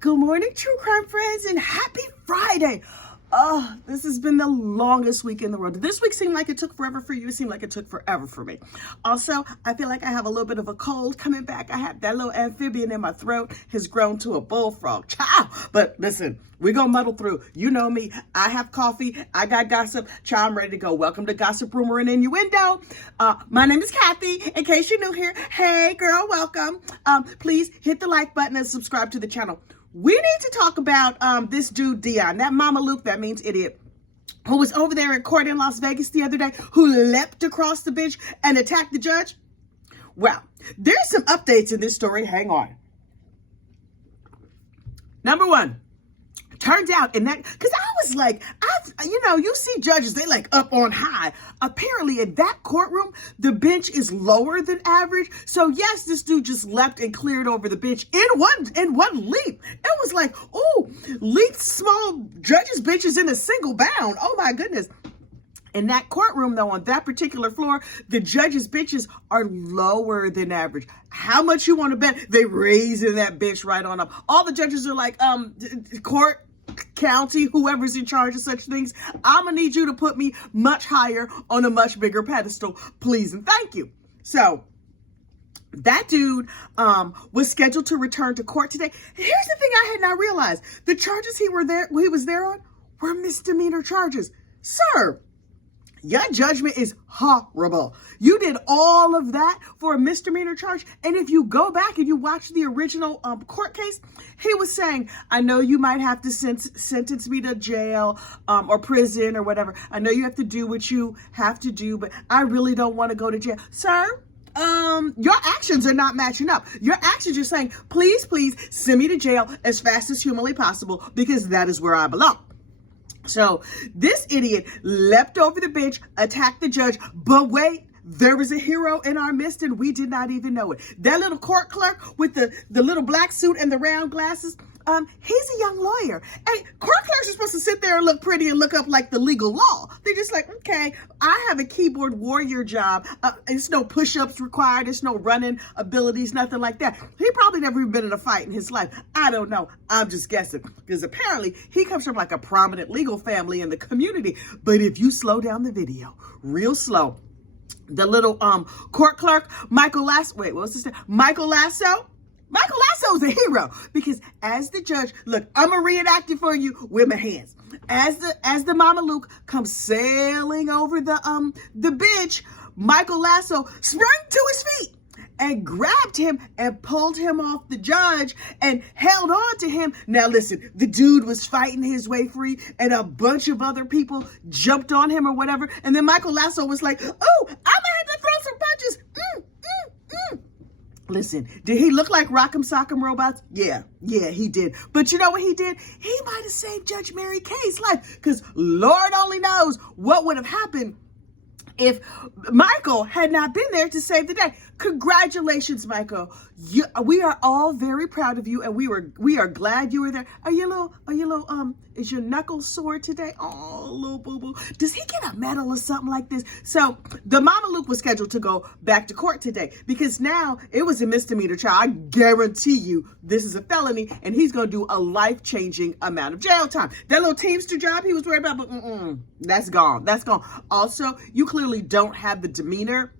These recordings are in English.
Good morning, true crime friends, and happy Friday. Oh, this has been the longest week in the world. Did this week seem like it took forever for you? It seemed like it took forever for me. Also, I feel like I have a little bit of a cold coming back. I have that little amphibian in my throat has grown to a bullfrog. Ciao. But listen, we're going to muddle through. You know me. I have coffee. I got gossip. Ciao, I'm ready to go. Welcome to Gossip, Rumor, and Innuendo. My name is Kathy. In case you're new here, hey, girl, welcome. Please hit the like button and subscribe to the channel. We need to talk about this dude, Dion, that Mama Luke, that means idiot, who was over there in court in Las Vegas the other day, who leapt across the bench and attacked the judge. Well, there's some updates in this story. Hang on. Number one, turns out in that, because I was like, you see judges, they like up on high. Apparently in that courtroom, the bench is lower than average. So yes, this dude just leapt and cleared over the bench in one leap. It was like, oh, leaped small judges' benches in a single bound. Oh my goodness. In that courtroom, though, on that particular floor, the judges' benches are lower than average. How much you want to bet they raising that bench right on up? All the judges are like, court, county, whoever's in charge of such things, I'm gonna need you to put me much higher on a much bigger pedestal, please and thank you. So that dude was scheduled to return to court today. Here's the thing I had not realized: the charges he was there on were misdemeanor charges. Sir, your judgment is horrible. You did all of that for a misdemeanor charge. And if you go back and you watch the original court case, he was saying, I know you might have to sentence me to jail or prison or whatever. I know you have to do what you have to do, but I really don't want to go to jail. Sir, your actions are not matching up. Your actions are saying, please, please send me to jail as fast as humanly possible because that is where I belong. So this idiot leapt over the bench, attacked the judge, but wait, there was a hero in our midst and we did not even know it. That little court clerk with the little black suit and the round glasses, he's a young lawyer. Hey, court clerks are supposed to sit there and look pretty and look up like the legal law. They're just like, okay, I have a keyboard warrior job. It's no push-ups required. It's no running abilities, nothing like that. He probably never even been in a fight in his life. I don't know. I'm just guessing because apparently he comes from like a prominent legal family in the community. But if you slow down the video real slow, the little court clerk, Michael Lasso, Michael Lasso's a hero because as the judge, look, I'm gonna reenact it for you with my hands. As the Mama Luke comes sailing over the bench, Michael Lasso sprang to his feet and grabbed him and pulled him off the judge and held on to him. Now listen, the dude was fighting his way free and a bunch of other people jumped on him or whatever. And then Michael Lasso was like, oh, I'm gonna have to throw some punches. Listen, did he look like Rock'em Sock'em Robots? Yeah, he did. But you know what he did? He might have saved Judge Mary Kay's life because Lord only knows what would have happened if Michael had not been there to save the day. Congratulations, Michael. We are all very proud of you, and we are glad you were there. Are you little, is your knuckles sore today? Oh, little boo-boo. Does he get a medal or something like this? So the Mama Luke was scheduled to go back to court today because now it was a misdemeanor trial. I guarantee you this is a felony, and he's going to do a life-changing amount of jail time. That little Teamster job he was worried about, but that's gone. That's gone. Also, you clearly don't have the demeanor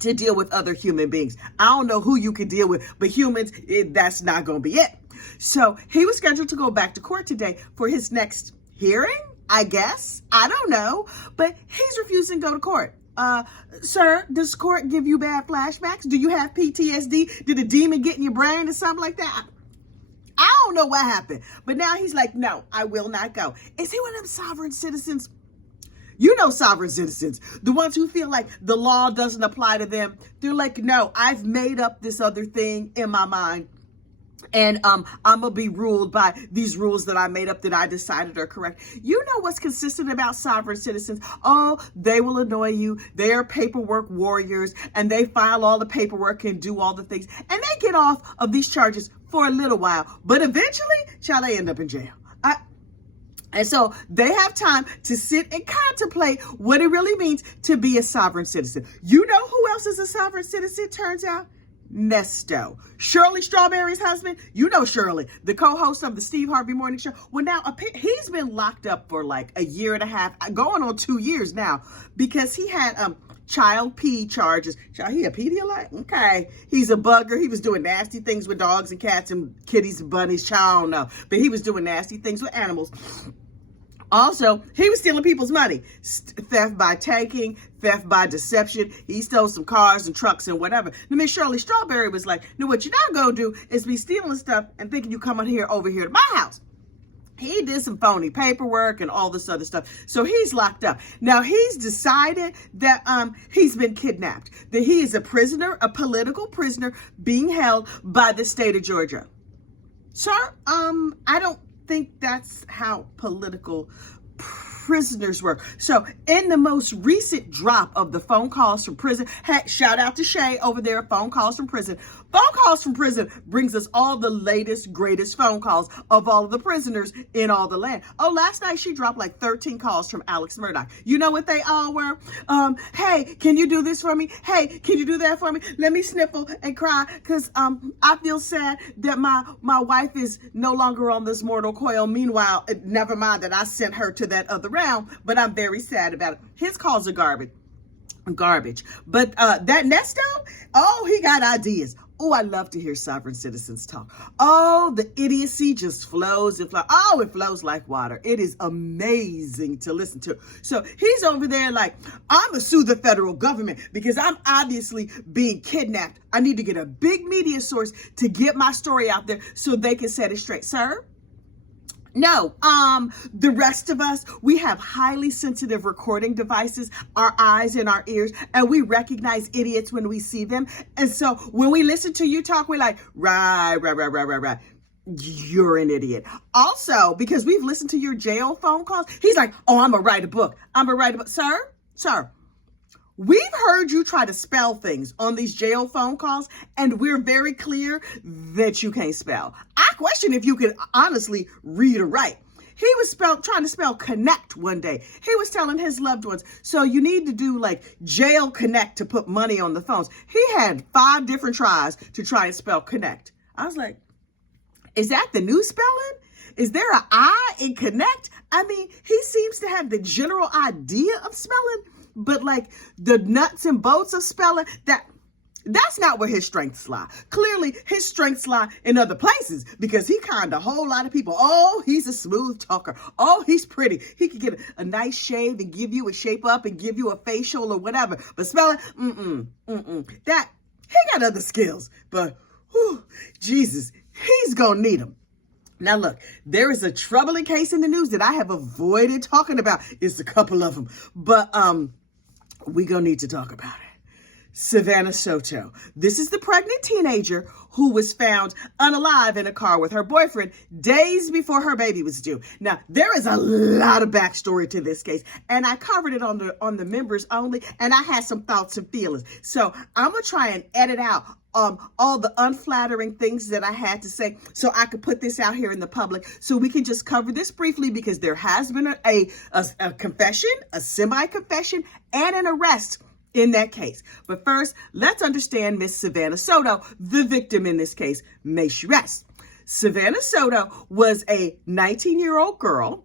to deal with other human beings. I don't know who you could deal with, but humans, that's not going to be it. So he was scheduled to go back to court today for his next hearing, I guess. I don't know, but he's refusing to go to court. Sir, does court give you bad flashbacks? Do you have PTSD? Did a demon get in your brain or something like that? I don't know what happened, but now he's like, no, I will not go. Is he one of them sovereign citizens? You know, sovereign citizens, the ones who feel like the law doesn't apply to them. They're like, no, I've made up this other thing in my mind. And I'm going to be ruled by these rules that I made up that I decided are correct. You know what's consistent about sovereign citizens? Oh, they will annoy you. They're paperwork warriors and they file all the paperwork and do all the things. And they get off of these charges for a little while. But eventually, shall they end up in jail? And so they have time to sit and contemplate what it really means to be a sovereign citizen. You know who else is a sovereign citizen, turns out? Ernesto. Shirley Strawberry's husband, you know Shirley, the co-host of the Steve Harvey Morning Show. Well, now he's been locked up for like a year and a half, going on 2 years now, because he had child pee charges. He a Pedialyte? Okay. He's a bugger. He was doing nasty things with dogs and cats and kitties and bunnies. I don't know. But he was doing nasty things with animals. Also, he was stealing people's money. Theft by taking, theft by deception. He stole some cars and trucks and whatever. Now, Miss Shirley Strawberry was like, no, what you're not going to do is be stealing stuff and thinking you come over here to my house. He did some phony paperwork and all this other stuff. So he's locked up. Now, he's decided that he's been kidnapped, that he is a prisoner, a political prisoner being held by the state of Georgia. Sir, I don't think that's how political prisoners work. So in the most recent drop of the phone calls from prison, shout out to Shay over there, phone calls from prison. Phone calls from prison brings us all the latest, greatest phone calls of all of the prisoners in all the land. Oh, last night she dropped like 13 calls from Alex Murdoch. You know what they all were? Hey, can you do this for me? Hey, can you do that for me? Let me sniffle and cry because I feel sad that my wife is no longer on this mortal coil. Meanwhile, never mind that I sent her to that other round, but I'm very sad about it. His calls are garbage. But that Nesto, oh, he got ideas. Oh, I love to hear sovereign citizens talk. Oh, the idiocy just flows. It flows like water. It is amazing to listen to. So he's over there like, I'm going to sue the federal government because I'm obviously being kidnapped. I need to get a big media source to get my story out there so they can set it straight. Sir? No, the rest of us, we have highly sensitive recording devices, our eyes and our ears, and we recognize idiots when we see them. And so when we listen to you talk, we're like, right. You're an idiot. Also, because we've listened to your jail phone calls, he's like, oh, I'm going to write a book. Sir. We've heard you try to spell things on these jail phone calls, and we're very clear that you can't spell. I question if you could honestly read or write. He was trying to spell connect one day. He was telling his loved ones, so you need to do like jail connect to put money on the phones. He had 5 different tries to try and spell connect. I was like, is that the new spelling? Is there an I in connect? I mean, he seems to have the general idea of spelling, but like the nuts and bolts of spelling, that's not where his strengths lie. Clearly, his strengths lie in other places because he conned a whole lot of people. Oh, he's a smooth talker. Oh, he's pretty. He could get a nice shave and give you a shape up and give you a facial or whatever. But spelling, that, he got other skills. But, whew, Jesus, he's gonna need them. Now, look, there is a troubling case in the news that I have avoided talking about. It's a couple of them. But we're going to need to talk about it. Savanah Soto. This is the pregnant teenager who was found unalive in a car with her boyfriend days before her baby was due. Now, there is a lot of backstory to this case, and I covered it on the members only, and I had some thoughts and feelings. So I'm going to try and edit out all the unflattering things that I had to say so I could put this out here in the public so we can just cover this briefly because there has been a confession, a semi-confession, and an arrest in that case. But first, let's understand Miss Savanah Soto, the victim in this case. May she rest. Savanah Soto was a 19-year-old girl,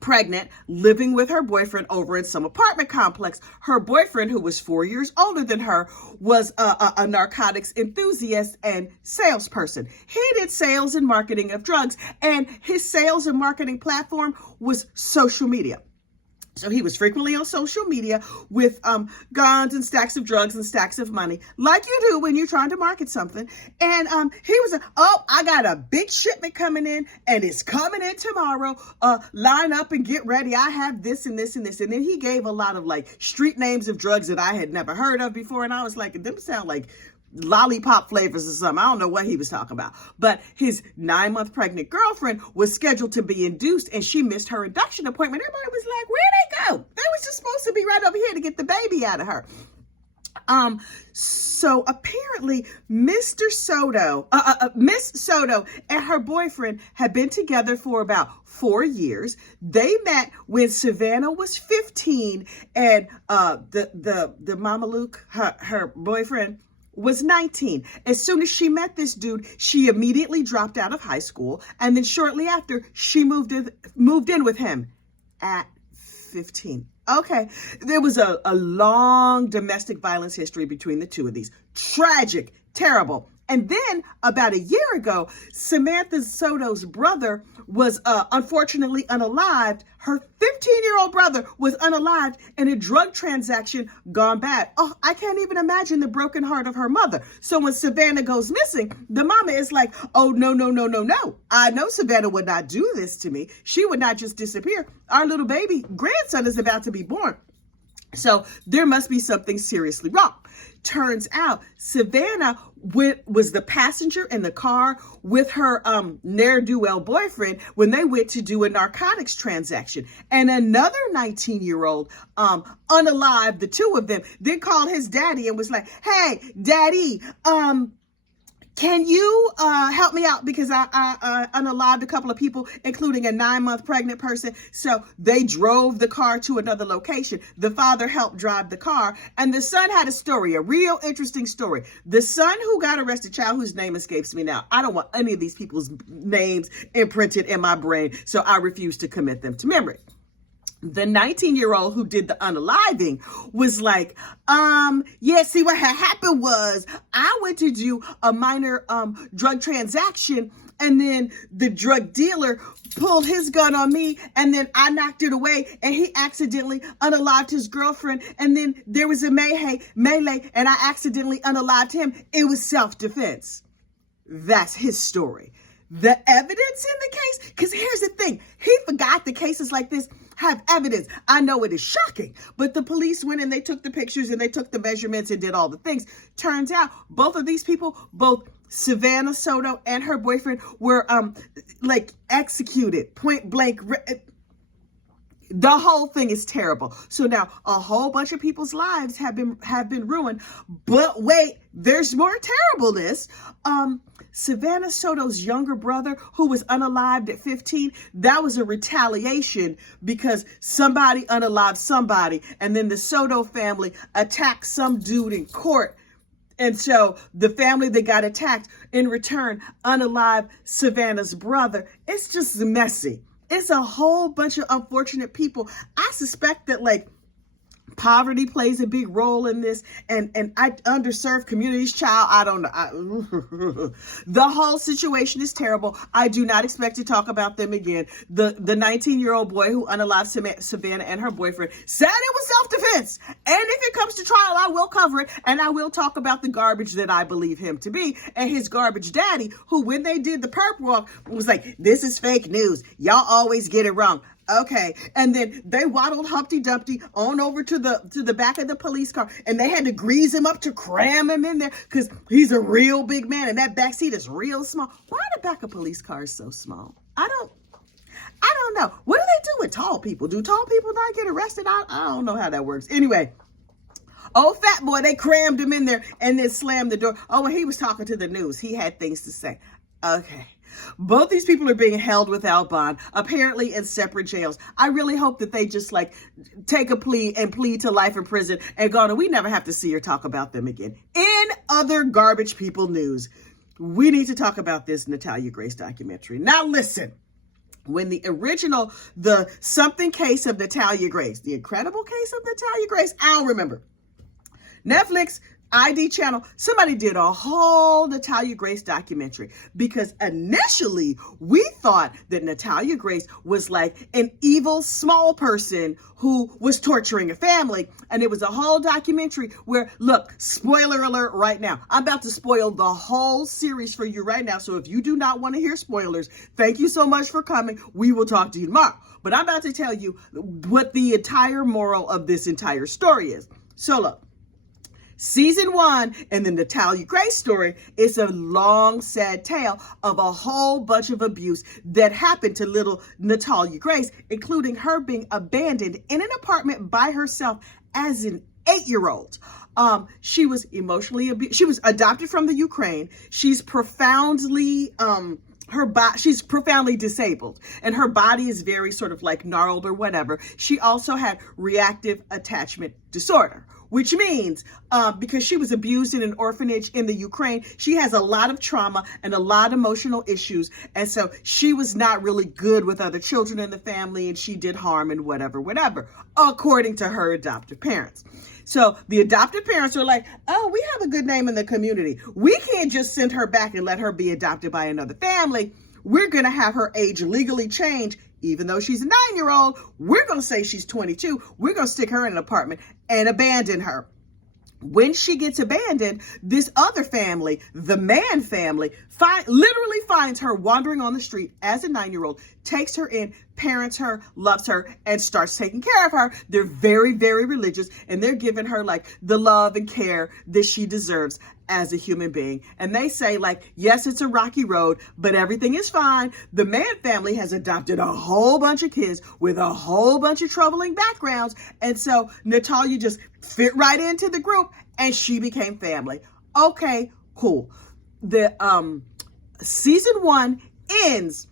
pregnant, living with her boyfriend over in some apartment complex. Her boyfriend, who was 4 years older than her, was a narcotics enthusiast and salesperson. He did sales and marketing of drugs, and his sales and marketing platform was social media. So he was frequently on social media with guns and stacks of drugs and stacks of money, like you do when you're trying to market something. And he was, I got a big shipment coming in, and it's coming in tomorrow. Line up and get ready. I have this and this and this. And then he gave a lot of like street names of drugs that I had never heard of before. And I was like, them sound like lollipop flavors or something. I don't know what he was talking about. But his 9-month pregnant girlfriend was scheduled to be induced, and she missed her induction appointment. Everybody was like, where'd they go? They was just supposed to be right over here to get the baby out of her. So apparently Miss Soto and her boyfriend had been together for about 4 years. They met when Savanah was 15, and the Mama Luke, her boyfriend, was 19. As soon as she met this dude, she immediately dropped out of high school. And then shortly after, she moved in with him at 15. Okay, there was a long domestic violence history between the two of these. Tragic, terrible. And then about a year ago, Savanah Soto's brother was unfortunately unalived. Her 15-year-old brother was unalived in a drug transaction gone bad. Oh, I can't even imagine the broken heart of her mother. So when Savanah goes missing, the mama is like, oh, no, no, no, no, no. I know Savanah would not do this to me. She would not just disappear. Our little baby grandson is about to be born. So there must be something seriously wrong. Turns out Savanah was the passenger in the car with her ne'er-do-well boyfriend when they went to do a narcotics transaction. And another 19-year-old, unalived, the two of them, then called his daddy and was like, hey, daddy, can you help me out because I unalived a couple of people, including a 9-month pregnant person. So they drove the car to another location. The father helped drive the car. And the son had a story, a real interesting story. The son who got arrested, child whose name escapes me now. I don't want any of these people's names imprinted in my brain, so I refuse to commit them to memory. The 19-year-old who did the unaliving was like, yeah, see what had happened was I went to do a minor drug transaction, and then the drug dealer pulled his gun on me, and then I knocked it away, and he accidentally unalived his girlfriend, and then there was a melee, and I accidentally unalived him. It was self-defense. That's his story. The evidence in the case, because here's the thing, he forgot that cases like this have evidence. I know it is shocking, but the police went and they took the pictures and they took the measurements and did all the things. Turns out both of these people, both Savanah Soto and her boyfriend, were executed point blank. The whole thing is terrible. So now a whole bunch of people's lives have been ruined. But wait, there's more terribleness. Savanah Soto's younger brother, who was unalived at 15, that was a retaliation because somebody unalived somebody, and then the Soto family attacked some dude in court. And so the family that got attacked in return unalived Savanah's brother. It's just messy. It's a whole bunch of unfortunate people. I suspect that poverty plays a big role in this, and underserved communities, child. I don't know. The whole situation is terrible. I do not expect to talk about them again. The 19-year-old boy who unalived Savanah and her boyfriend said it was self-defense. And if it comes to trial, I will cover it, and I will talk about the garbage that I believe him to be, and his garbage daddy, who when they did the perp walk was like, this is fake news. Y'all always get it wrong. Okay, and then they waddled Humpty Dumpty on over to the back of the police car, and they had to grease him up to cram him in there because he's a real big man, and that back seat is real small. Why are the back of police cars so small? I don't know. What do they do with tall people? Do tall people not get arrested? I don't know how that works. Anyway, old fat boy, they crammed him in there and then slammed the door. Oh, when he was talking to the news, he had things to say. Okay. Both these people are being held without bond, apparently in separate jails. I really hope that they just take a plea and plead to life in prison and go, and we never have to see or talk about them again. In other garbage people news, we need to talk about this Natalia Grace documentary. Now listen, when the something case of Natalia Grace, the incredible case of Natalia Grace, I don't remember. Netflix ID channel, somebody did a whole Natalia Grace documentary because initially we thought that Natalia Grace was like an evil small person who was torturing a family. And it was a whole documentary where, look, spoiler alert right now. I'm about to spoil the whole series for you right now. So if you do not want to hear spoilers, thank you so much for coming. We will talk to you tomorrow. But I'm about to tell you what the entire moral of this entire story is. So look. Season 1 and the Natalia Grace story is a long, sad tale of a whole bunch of abuse that happened to little Natalia Grace, including her being abandoned in an apartment by herself as an 8-year-old. She was emotionally abused. She was adopted from the Ukraine. She's profoundly she's profoundly disabled and her body is very sort of like gnarled or whatever. She also had reactive attachment disorder, which means because she was abused in an orphanage in the Ukraine, she has a lot of trauma and a lot of emotional issues. And so she was not really good with other children in the family, and she did harm and whatever, according to her adoptive parents. So the adoptive parents are like, oh, we have a good name in the community. We can't just send her back and let her be adopted by another family. We're going to have her age legally change. Even though she's a 9-year-old, we're going to say she's 22. We're going to stick her in an apartment and abandon her. When she gets abandoned, this other family, the Mann family, literally finds her wandering on the street as a 9-year-old, takes her in, parents her, loves her, and starts taking care of her. They're very, very religious, and they're giving her like the love and care that she deserves as a human being. And they say like, yes, it's a rocky road, but everything is fine. The Mann family has adopted a whole bunch of kids with a whole bunch of troubling backgrounds. And so Natalia just fit right into the group and she became family. Okay, cool. The season 1 ends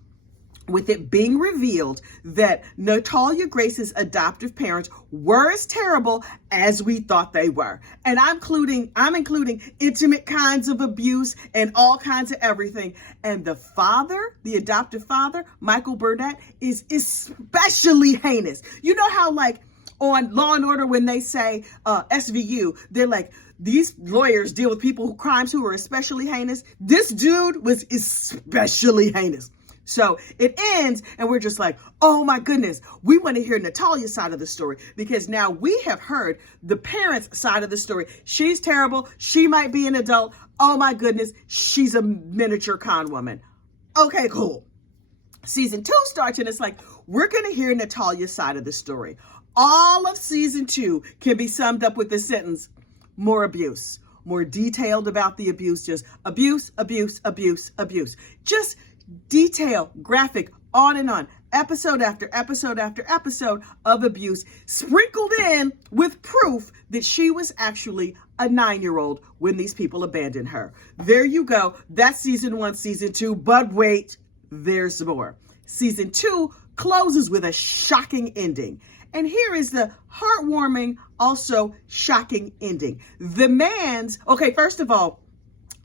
with it being revealed that Natalia Grace's adoptive parents were as terrible as we thought they were. And I'm including intimate kinds of abuse and all kinds of everything. And the father, the adoptive father, Michael Burnett, is especially heinous. You know how like on Law and Order, when they say SVU, they're like, these lawyers deal with crimes who are especially heinous. This dude was especially heinous. So it ends and we're just like, oh my goodness, we want to hear Natalia's side of the story, because now we have heard the parents' side of the story. She's terrible. She might be an adult. Oh my goodness, she's a miniature con woman. Okay, cool. Season 2 starts and it's like, we're going to hear Natalia's side of the story. All of season 2 can be summed up with the sentence, more abuse, more detailed about the abuse, just abuse, abuse, abuse, abuse. Just detail, graphic, on and on, episode after episode after episode of abuse, sprinkled in with proof that she was actually a 9-year-old when these people abandoned her. There you go. That's season 1, season 2. But wait, there's more. Season 2 closes with a shocking ending. And here is the heartwarming, also shocking ending. Okay, first of all,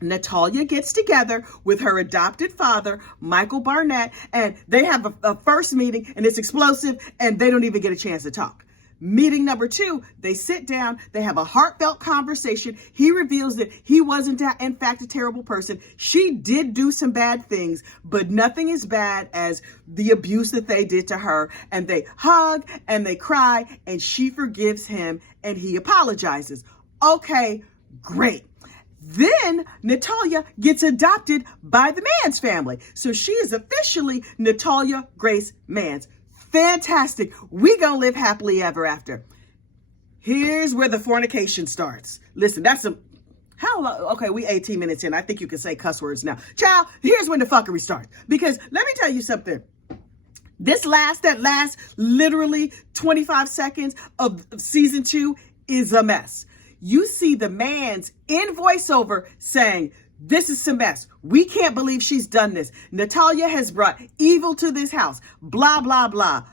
Natalia gets together with her adopted father, Michael Barnett, and they have a first meeting, and it's explosive, and they don't even get a chance to talk. Meeting number 2, they sit down, they have a heartfelt conversation. He reveals that he wasn't, in fact, a terrible person. She did do some bad things, but nothing as bad as the abuse that they did to her. And they hug and they cry, and she forgives him, and he apologizes. Okay, great. Then Natalia gets adopted by the Mann's family. So she is officially Natalia Grace Mann's. Fantastic. We gonna live happily ever after. Here's where the fornication starts. Listen, how long? Okay, we 18 minutes in. I think you can say cuss words now. Child, here's when the fuckery starts. Because let me tell you something. That last literally 25 seconds of season 2 is a mess. You see the Manns in voiceover saying, this is some mess. We can't believe she's done this. Natalia has brought evil to this house. Blah, blah, blah.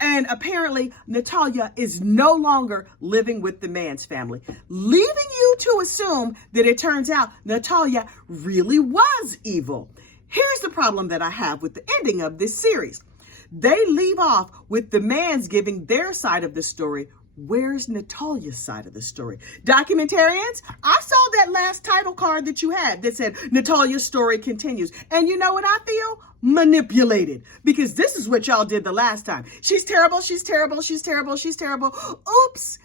And apparently, Natalia is no longer living with the Mann's family, leaving you to assume that it turns out Natalia really was evil. Here's the problem that I have with the ending of this series. They leave off with the Manns giving their side of the story. Where's Natalia's side of the story? Documentarians, I saw that last title card that you had that said Natalia's story continues. And you know what I feel? Manipulated. Because this is what y'all did the last time. She's terrible, she's terrible, she's terrible, she's terrible. Oops.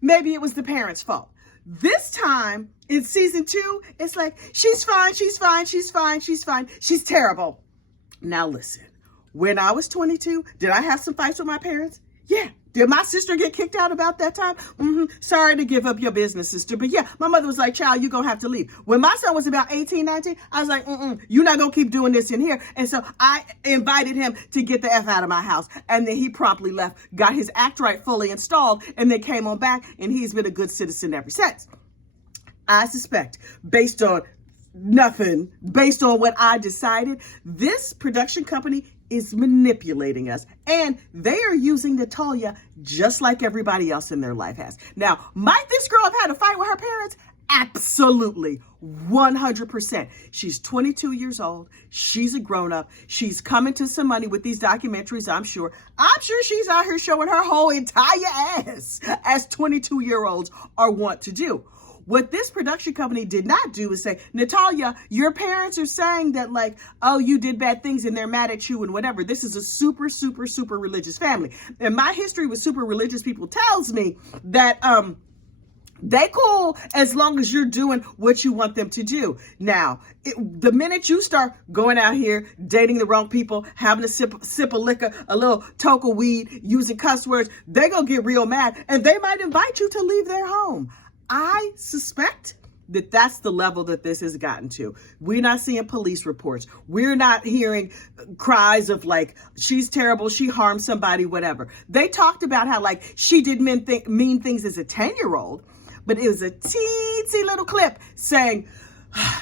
Maybe it was the parents' fault. This time in season 2, it's like, she's fine, she's fine, she's fine, she's fine. She's terrible. Now listen, when I was 22, did I have some fights with my parents? Yeah. Did my sister get kicked out about that time? Sorry to give up your business, sister. But yeah, my mother was like, child, you're going to have to leave. When my son was about 18, 19, I was like, you're not going to keep doing this in here. And so I invited him to get the F out of my house. And then he promptly left, got his act right fully installed, and then came on back, and he's been a good citizen ever since. I suspect, based on nothing based on what I decided. This production company is manipulating us, and they are using Natalia just like everybody else in their life has. Now, might this girl have had a fight with her parents? Absolutely, 100%. She's 22 years old. She's a grown-up. She's coming to some money with these documentaries, I'm sure. I'm sure she's out here showing her whole entire ass, as 22-year-olds are wont to do. What this production company did not do is say, Natalia, your parents are saying that, like, oh, you did bad things and they're mad at you and whatever. This is a super, super, super religious family. And my history with super religious people tells me that, they cool as long as you're doing what you want them to do. Now, the minute you start going out here, dating the wrong people, having a sip of liquor, a little toke of weed, using cuss words, they gonna get real mad and they might invite you to leave their home. I suspect that that's the level that this has gotten to. We're not seeing police reports. We're not hearing cries of like, she's terrible, she harmed somebody, whatever. They talked about how like she did mean things as a 10-year-old, but it was a teensy little clip saying,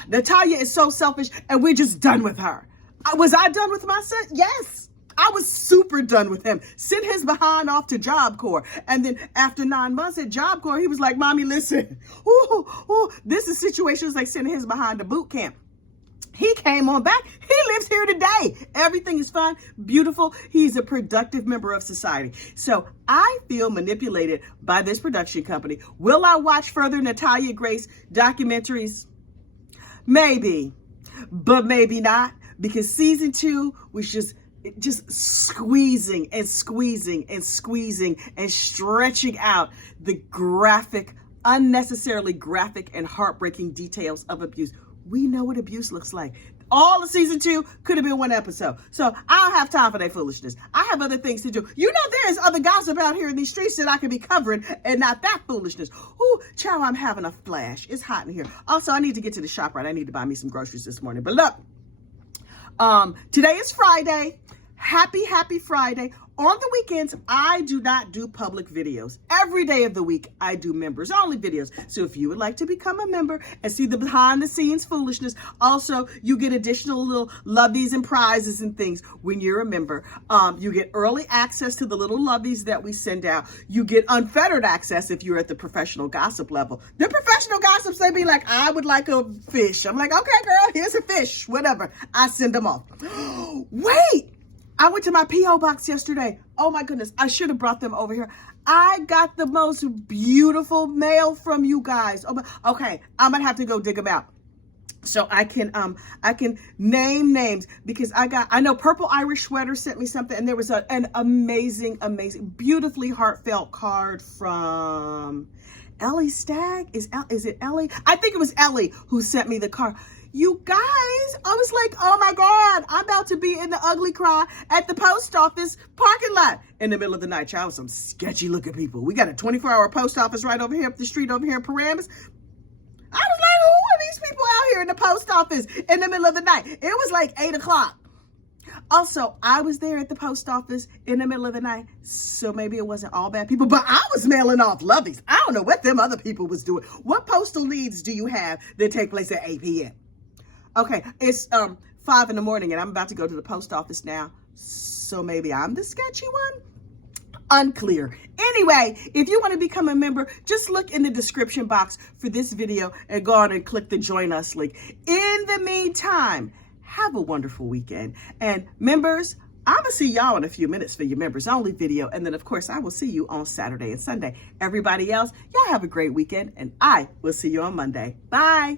Natalia is so selfish and we're just done with her. Was I done with my son? Yes. I was super done with him. Sent his behind off to Job Corps. And then after 9 months at Job Corps, he was like, Mommy, listen, this is situations like sending his behind to boot camp. He came on back. He lives here today. Everything is fine, beautiful. He's a productive member of society. So I feel manipulated by this production company. Will I watch further Natalia Grace documentaries? Maybe, but maybe not, because season 2 was just squeezing and squeezing and squeezing and stretching out the graphic, unnecessarily graphic and heartbreaking details of abuse. We know what abuse looks like. All of season 2 could have been one episode. So I don't have time for that foolishness. I have other things to do. You know, there's other gossip out here in these streets that I could be covering and not that foolishness. Ooh, child, I'm having a flash. It's hot in here. Also, I need to get to the shop right. I need to buy me some groceries this morning. But look, today is Friday. Happy Friday. On the weekends, I do not do public videos. Every day of the week, I do members only videos. So if you would like to become a member and see the behind the scenes foolishness, also you get additional little loveys and prizes and things when you're a member. You get early access to the little loveys that we send out. You get unfettered access if you're at the professional gossip level. The professional gossips, they be like, I would like a fish. I'm like, okay, girl, here's a fish, whatever. I send them off. Wait. I went to my P.O. box yesterday. Oh my goodness, I should have brought them over here. I got the most beautiful mail from you guys. Okay, I'm gonna have to go dig them out. So I can name names because I know Purple Irish Sweater sent me something, and there was an amazing, beautifully heartfelt card from Ellie Stagg. Is it Ellie? I think it was Ellie who sent me the card. You guys, I was like, oh my God, I'm about to be in the ugly cry at the post office parking lot in the middle of the night. Y'all, some sketchy looking people. We got a 24-hour post office right over here up the street over here in Paramus. I was like, who are these people out here in the post office in the middle of the night? It was like 8 o'clock. Also, I was there at the post office in the middle of the night, so maybe it wasn't all bad people, but I was mailing off loveys. I don't know what them other people was doing. What postal needs do you have that take place at 8 p.m.? Okay, it's 5 in the morning and I'm about to go to the post office now. So maybe I'm the sketchy one? Unclear. Anyway, if you want to become a member, just look in the description box for this video and go on and click the join us link. In the meantime, have a wonderful weekend. And members, I'm going to see y'all in a few minutes for your members only video. And then of course, I will see you on Saturday and Sunday. Everybody else, y'all have a great weekend and I will see you on Monday. Bye.